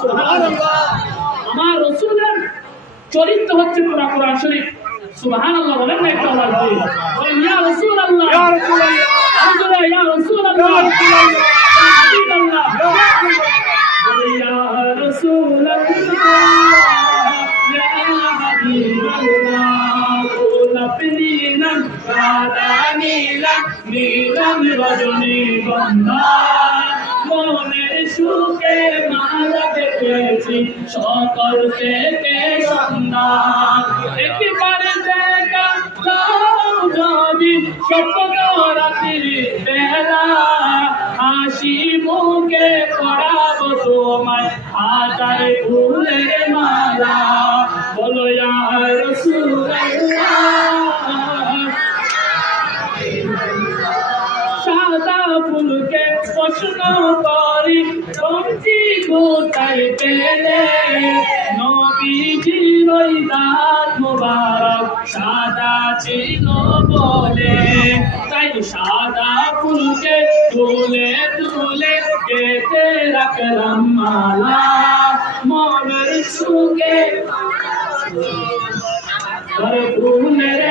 সুবহানাল্লাহ। আমার রাসূলের চরিত্র হচ্ছে পুরা কোরআন শরীফ। সুবহানাল্লাহ বলেন না একটা আওয়াজ দিয়ে বলেন ইয়া রাসূলুল্লাহ, ইয়া রাসূলুল্লাহ, ইয়া রাসূলুল্লাহ, হাবিবাল্লাহ, ইয়া রাসূলুল্লাহ, ইয়া হাবিবাল্লাহ, গোলাপি নাম সাদা নীলা নীলম রজনী গন্ধা, মনের সুখে মালা দেখেছি সকল থেকে সন্ধান, একবারে দেখা দাও যদি স্বপ্ন রাত্রির বেলা, হাসি মুখে পড়াবো তোমায় হাজার ফুলের মালা, বলো ইয়া রাসূলুল্লাহ। সাদা ফুলকে প্রশ্ন করি কমছি কোথায় পেলে, নবীজির ওই দাঁত মোবারক সাদা ছিল বলে, তাই সাদা ফুলকে তুলে তুলে গেতে রাখলাম মালা, মনের সুখে ফুলের